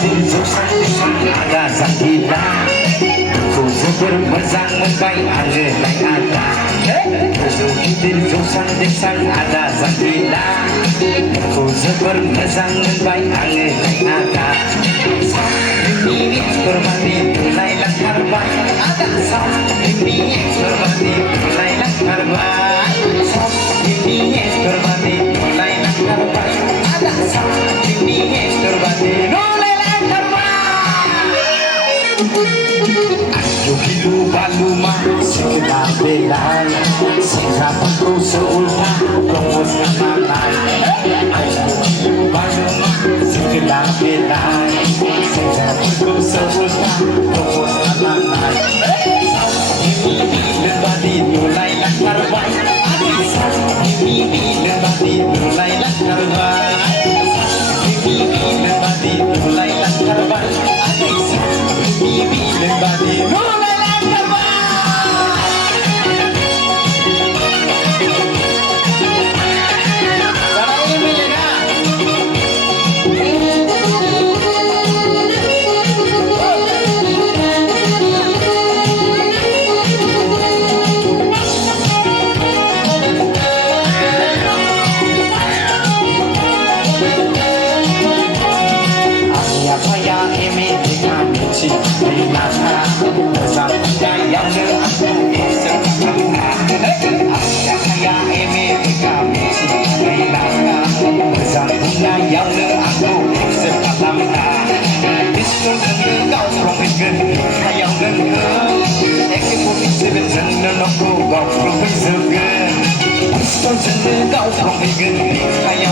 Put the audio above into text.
गिदिर जौसां आदा जाहैला खौ जोबोर मोजां मोनबाय आङो नाय आदा गोजौ गिदिर जौसां आदा जाहैला खौ जोबोर मोजां मोनबाय आङो नाय आदा सावनि फोरमानि बुलाय लांथारबाय आदा सावनि फोरमानि बुलाय लांथारबाय सावनि फोरमानि बुलाय लांथारबाय आदा सावनि फोरमानि बुलाय लांथारबाय आंखौ गिलु बालु मानो सिखना बेलाय सेंग्राफोरखौ उल्था प्रपज खालामनाय आंखौ गिलु बालु मानो सिखना बेलाय सेंग्राफोरखौ उल्था प्रपज खालामनाय लोबादि नुलाय लांथारबाय सावनि लोबादि नुलाय लांथारबाय लोबादि नुलाय लांथारबाय लोबादि नुलाय लांथारबाय Kau